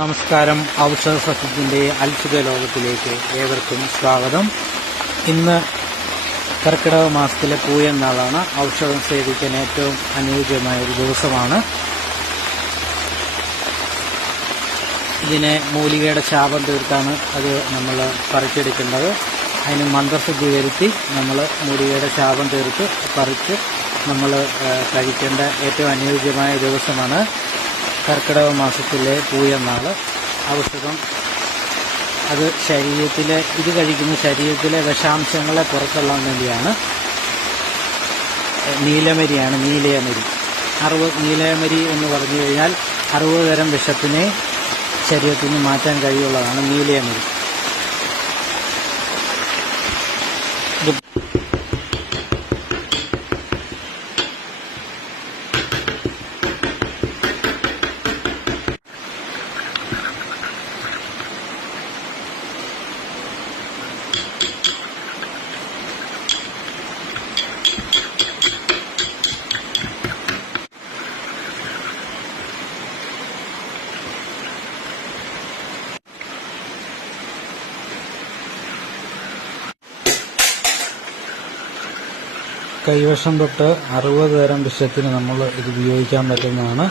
നമസ്കാരം. ഔഷധ സസ്യത്തിന്റെ അത്ഭുത ലോകത്തിലേക്ക് ഏവർക്കും സ്വാഗതം. ഇന്ന് കർക്കിടക മാസത്തിലെ പൂയം നാളാണ്. ഔഷധം സേവിക്കാൻ ഏറ്റവും അനുയോജ്യമായ ഒരു ദിവസമാണ്. ഇതിനെ മൂലികയുടെ ശാപം തീർത്താണ് അത് നമ്മൾ പറിച്ചെടുക്കേണ്ടത്. അതിന് മന്ത്രശുദ്ധി വരുത്തി നമ്മൾ മൂലികയുടെ ശാപം തീർത്ത് പറിച്ച് നമ്മൾ കഴിക്കേണ്ട ഏറ്റവും അനുയോജ്യമായ ദിവസമാണ് കർക്കിടക മാസത്തിലെ പൂയം നാള്. ഔഷധം അത് ഇത് കഴിക്കുന്ന ശരീരത്തിലെ വിഷാംശങ്ങളെ പുറത്തള്ളാൻ വേണ്ടിയാണ്. നീലമരിയാണ്, നീലയമരി. നീലയമരി എന്ന് പറഞ്ഞു കഴിഞ്ഞാൽ 60 തരം വിഷത്തിനെ ശരീരത്തിൽ നിന്ന് മാറ്റാൻ കഴിയുള്ളതാണ് നീലയമരി. കൈവശം തൊട്ട് 60 തരം വിഷത്തിന് നമ്മൾ ഇത് ഉപയോഗിക്കാൻ പറ്റുന്നതാണ്.